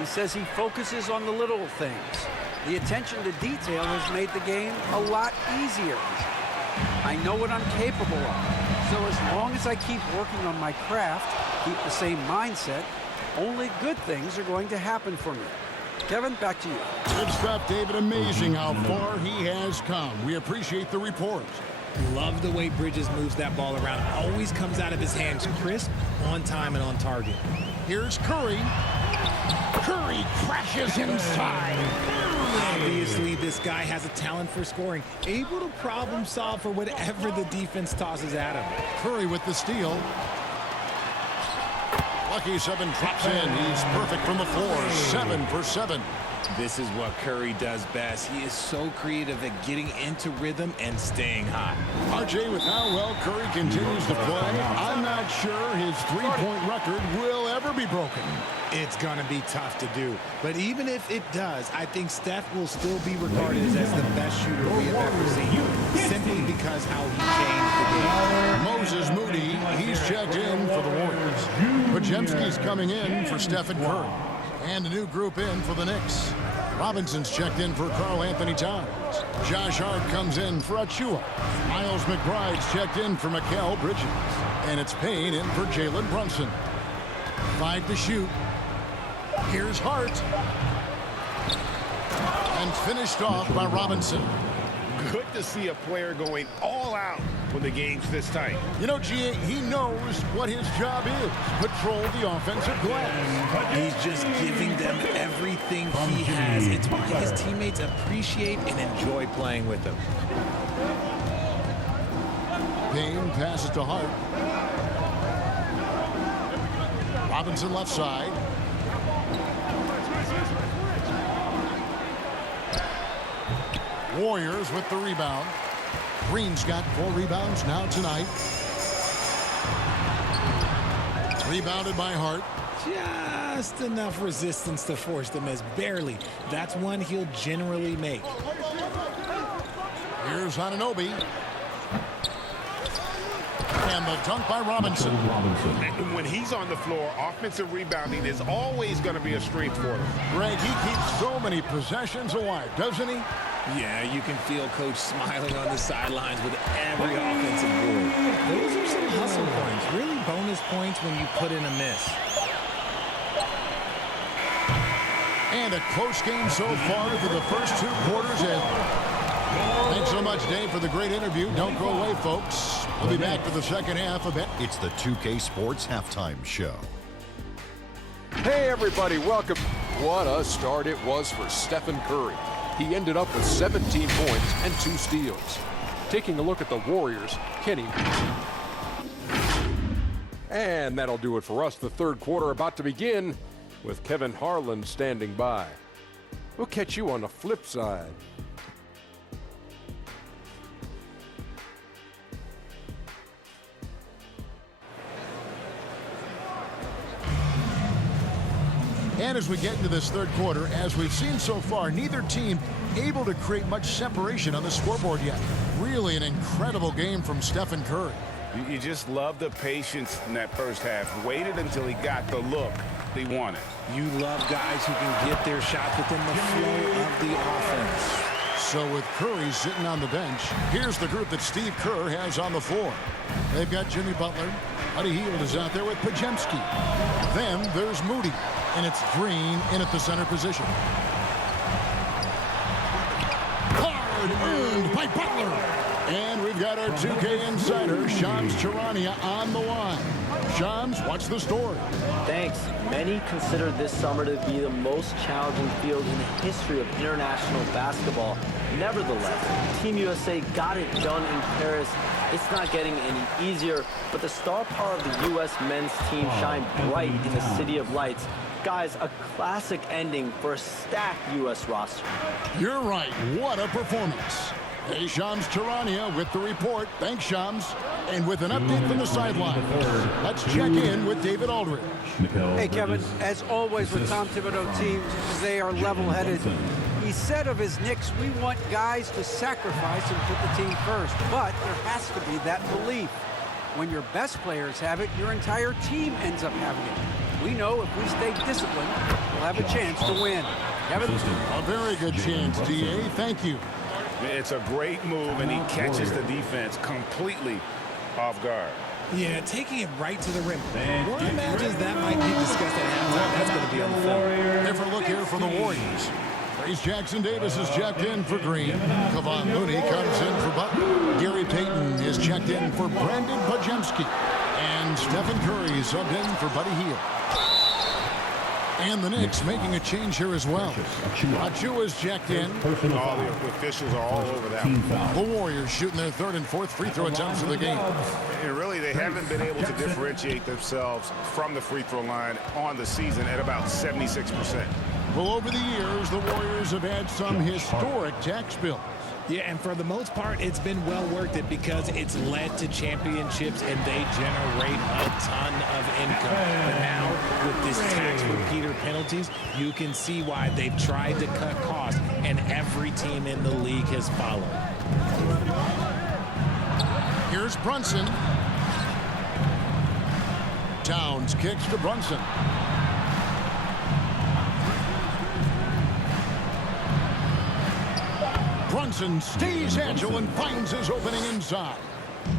He says he focuses on the little things. The attention to detail has made the game a lot easier. I know what I'm capable of. So as long as I keep working on my craft, keep the same mindset, only good things are going to happen for me. Kevin, back to you. Good stuff, David. Amazing how far he has come. We appreciate the report. Love the way Bridges moves that ball around. Always comes out of his hands crisp, on time, and on target. Here's Curry. Curry crashes inside. Obviously, this guy has a talent for scoring, able to problem solve for whatever the defense tosses at him. Curry with the steal. Lucky 7 drops in. He's perfect from the floor. 7 for 7. This is what Curry does best. He is so creative at getting into rhythm and staying hot. RJ, with how well Curry continues to play, I'm not sure his three-point record will ever be broken. It's going to be tough to do. But even if it does, I think Steph will still be regarded as the best shooter we have ever seen, simply because how he changed the game. Moses Moody, he's checked in for the Warriors. Podziemski's coming in for Stephen Curry. And a new group in for the Knicks. Robinson's checked in for Karl Anthony Towns. Josh Hart comes in for Achua. Miles McBride's checked in for Mikal Bridges. And it's Payne in for Jalen Brunson. 5 to shoot. Here's Hart. And finished off by Robinson. Good to see a player going all out when the game's this tight. You know, G.A., he knows what his job is. Patrol the offensive glass. He's just giving them everything he has. It's why his teammates appreciate and enjoy playing with him. Payne passes to Hart. Robinson left side. Warriors with the rebound. Green's got 4 rebounds now tonight. Rebounded by Hart. Just enough resistance to force the miss. Barely. That's one he'll generally make. Here's Anunoby. And the dunk by Robinson. And when he's on the floor, offensive rebounding is always going to be a strength for him. Greg, he keeps so many possessions alive, doesn't he? Yeah, you can feel Coach smiling on the sidelines with every offensive board. Those are some hustle points, really bonus points when you put in a miss. And a close game so far through the first 2 quarters. Thanks so much, Dave, for the great interview. Don't go away, folks. We'll be back for the second half of it. It's the 2K Sports Halftime Show. Hey, everybody, welcome. What a start it was for Stephen Curry. He ended up with 17 points and 2 steals. Taking a look at the Warriors, Kenny. And that'll do it for us. The third quarter about to begin with Kevin Harlan standing by. We'll catch you on the flip side. And as we get into this third quarter, as we've seen so far, neither team able to create much separation on the scoreboard yet. Really an incredible game from Stephen Curry. You just love the patience in that first half. Waited until he got the look he wanted. You love guys who can get their shots within the flow of the offense. So with Curry sitting on the bench, here's the group that Steve Kerr has on the floor. They've got Jimmy Butler. Buddy Hield is out there with Podziemski. Then there's Moody. And it's Green in at the center position. Hard earned by Butler. And we've got our 2K insider, Shams Charania, on the line. Shams, what's the story? Thanks. Many consider this summer to be the most challenging field in the history of international basketball. Nevertheless, Team USA got it done in Paris. It's not getting any easier, but the star power of the U.S. men's team shined bright in the City of Lights. Guys, a classic ending for a stacked U.S. roster. You're right. What a performance. Hey, Shams Charania with the report. Thanks, Shams. And with an update from the sideline, let's check in with David Aldridge. Hey, Kevin, as always with Tom Thibodeau teams, they are level-headed. He said of his Knicks, we want guys to sacrifice and put the team first, but there has to be that belief. When your best players have it, your entire team ends up having it. We know if we stay disciplined, will have a chance to win. Kevin? A very good chance, D.A. Thank you. It's a great move, and he catches the defense completely off guard. Yeah, taking it right to the rim. One imagines that might be discussed at halftime. That's going to be on the film. Different look here for the Warriors. Trace Jackson Davis is checked in for Green. Kevon Looney comes in for Butler. Gary Payton is checked in for Brandon Podziemski. And Stephen Curry subbed in for Buddy Hield. And the Knicks making a change here as well. Achua is checked in. All the officials are all over that. The Warriors shooting their third and fourth free throw attempts of the game. And really, they haven't been able to differentiate themselves from the free throw line on the season at about 76%. Well, over the years, the Warriors have had some historic tax bills. Yeah, and for the most part, it's been well worth it because it's led to championships and they generate a ton of income. But now, with this tax repeater penalties, you can see why they've tried to cut costs, and every team in the league has followed. Here's Brunson. Towns kicks to Brunson. Brunson stays agile and finds his opening inside.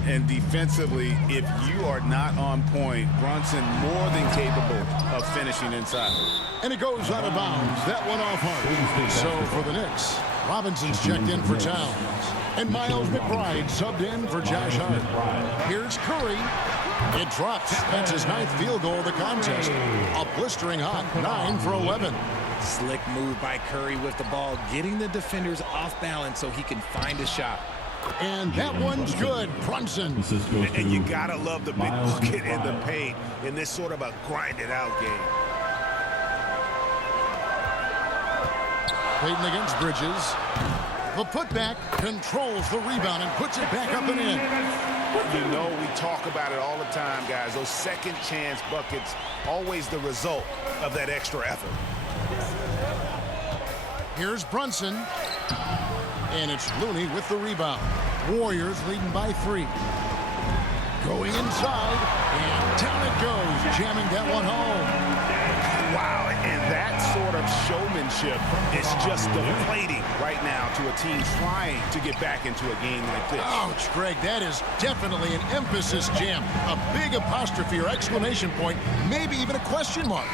And defensively, if you are not on point, Brunson more than capable of finishing inside. And it goes out of bounds. That one off hard. So for the Knicks, Robinson's checked in for Towns. And Miles McBride subbed in for Josh Hart. Here's Curry. It drops. That's his 9th field goal of the contest. A blistering hot 9 for 11. Slick move by Curry with the ball, getting the defenders off balance so he can find a shot. And that one's good. Brunson. And you gotta love the big bucket in the paint in this sort of a grinded out game. Payton against Bridges. The putback controls the rebound and puts it back up and in. You know, we talk about it all the time, guys. Those second chance buckets, always the result of that extra effort. Here's Brunson. And it's Looney with the rebound. Warriors leading by 3. Going inside. And down it goes. Jamming that one home. Wow, and that sort of showmanship is just deflating right now to a team trying to get back into a game like this. Ouch, Greg, that is definitely an emphasis jam. A big apostrophe or exclamation point, maybe even a question mark.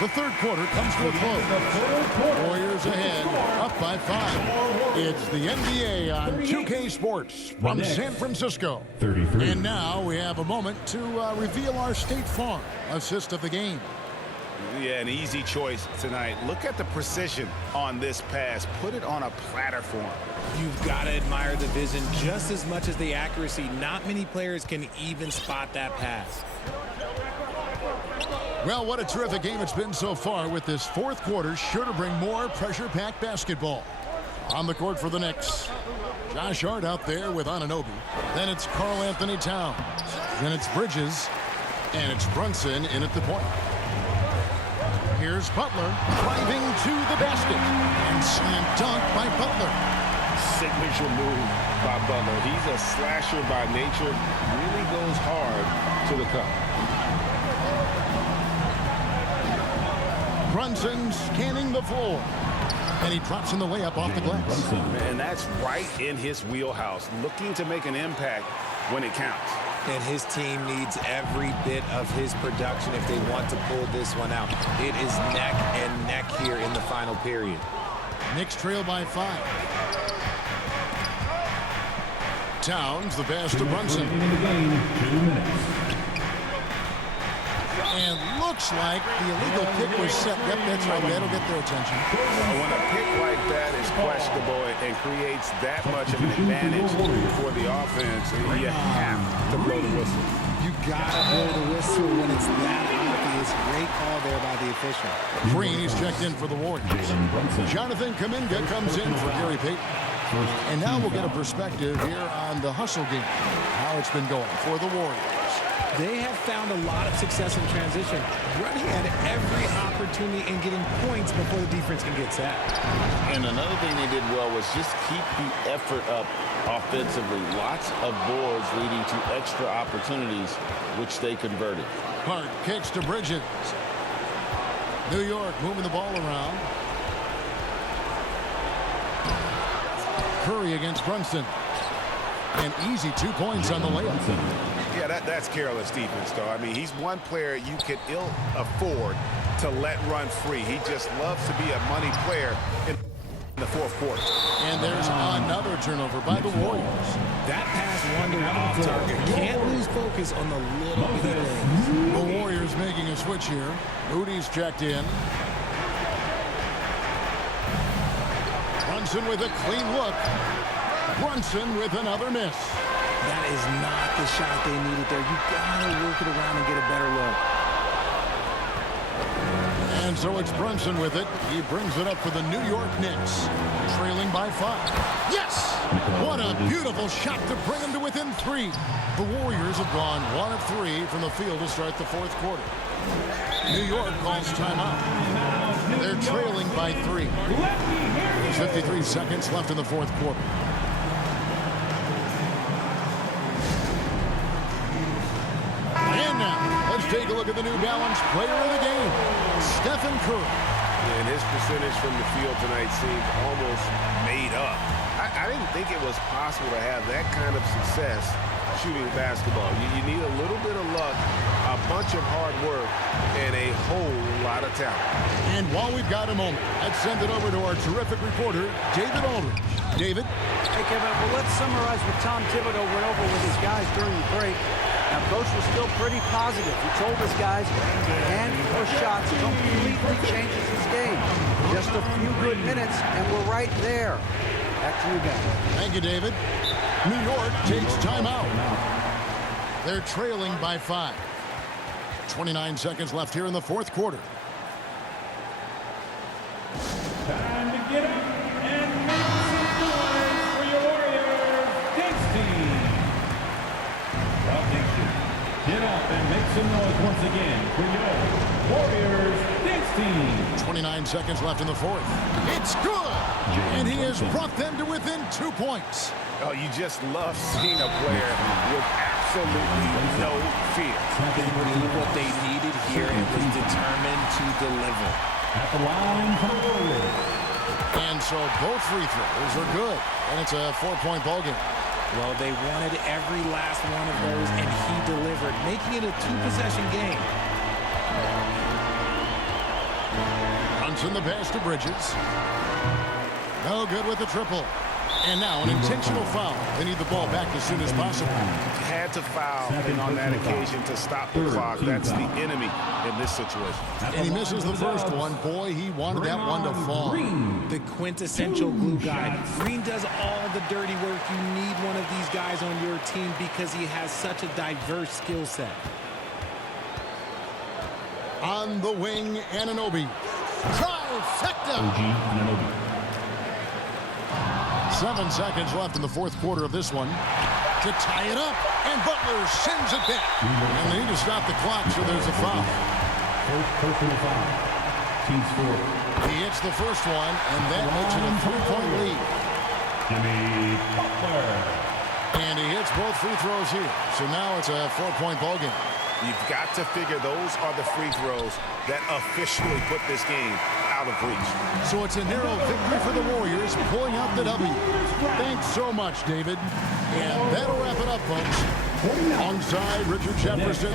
The third quarter comes to a close. Warriors ahead, up by 5. It's the NBA on 2K Sports from San Francisco. 33. And now we have a moment to reveal our State Farm assist of the game. Yeah, an easy choice tonight. Look at the precision on this pass. Put it on a platter for him. You've got to admire the vision just as much as the accuracy. Not many players can even spot that pass. Well, what a terrific game it's been so far, with this fourth quarter sure to bring more pressure-packed basketball. On the court for the Knicks, Josh Hart out there with Anunoby. Then it's Karl Anthony Towns. Then it's Bridges. And it's Brunson in at the point. Here's Butler driving to the basket. And slam dunk by Butler. Signature move by Butler. He's a slasher by nature. Really goes hard to the cup. Brunson scanning the floor. And he drops in the layup off the glass. And that's right in his wheelhouse. Looking to make an impact when it counts. And his team needs every bit of his production if they want to pull this one out. It is neck and neck here in the final period. Knicks trail by 5. Towns, the pass to Brunson. And looks like the illegal kick was set. Yep, that's right. That'll get their attention. When a pick like that is questionable and creates that much of an advantage for the offense, you have to blow the whistle. You gotta blow the whistle when it's that obvious. Great call there by the official. Green is checked in for the Warriors. Jonathan Kuminga comes in for Gary Payton. And now we'll get a perspective here on the hustle game, how it's been going for the Warriors. They have found a lot of success in transition, running at every opportunity and getting points before the defense can get sacked. And another thing they did well was just keep the effort up offensively. Lots of boards leading to extra opportunities, which they converted. Hart kicks to Bridges. New York moving the ball around. Curry against Brunson. And easy 2 points on the layup. Yeah, that's careless defense, though. I mean, he's one player you can ill afford to let run free. He just loves to be a money player in the fourth quarter. And there's another turnover by the Warriors. That pass wandered off target. Can't lose focus on the little bitty things. The Warriors making a switch here. Moody's checked in. Brunson with a clean look. Brunson with another miss. That is not the shot they needed there. You gotta work it around and get a better look. And so it's Brunson with it. He brings it up for the New York Knicks. Trailing by 5. Yes! What a beautiful shot to bring them to within 3. The Warriors have gone 1 of 3 from the field to start the fourth quarter. New York calls timeout. They're trailing by 3. There's 53 seconds left in the fourth quarter. And now, let's take a look at the New Balance player of the game, Stephen Curry. And his percentage from the field tonight seems almost made up. I didn't think it was possible to have that kind of success shooting basketball. You need a little bit of luck, a bunch of hard work, and a whole lot of talent. And while we've got a moment, let's send it over to our terrific reporter, David Aldridge. David? Hey, Kevin, well, let's summarize what Tom Thibodeau went over with his guys during the break. Now, Coach was still pretty positive. He told his guys a handful of shots completely changes his game. Just a few good minutes, and we're right there. Back to you guys. Thank you, David. New York takes timeout. They're trailing by 5. 29 seconds left here in the fourth quarter. Time to get up and make some noise for your Warriors dance team. Well, nation, get up and make some noise once again for your Warriors dance team. 29 seconds left in the fourth. It's good! And he has brought them to within 2 points. Oh, you just love seeing a player with absolutely no fear. They knew what they needed here and was determined to deliver. At the line for the Warriors. And so both free throws are good. And it's a 4-point ball game. Well, they wanted every last one of those, and he delivered, making it a 2-possession game. Brunson the pass to Bridges. No good with the triple. And now an intentional foul. They need the ball back as soon as possible. Had to foul, and on that occasion to stop the clock. That's the enemy in this situation. And he misses the first one. Boy, he wanted that one to fall. The quintessential glue guy. Green does all the dirty work. You need one of these guys on your team because he has such a diverse skill set. On the wing, Anunoby. Trifecta! OG Anunoby. 7 seconds left in the fourth quarter of this one. To tie it up, and Butler sends it back. And they need to stop the clock, so there's a foul. First personal foul. Team score. He hits the first one, and that makes it a 3-point lead. Jimmy Butler. And he hits both free throws here. So now it's a 4-point ball game. You've got to figure those are the free throws that officially put this game out of reach. So it's a narrow victory for the Warriors, pulling out the W. Thanks so much, David. And that'll wrap it up, folks. Alongside Richard Jefferson.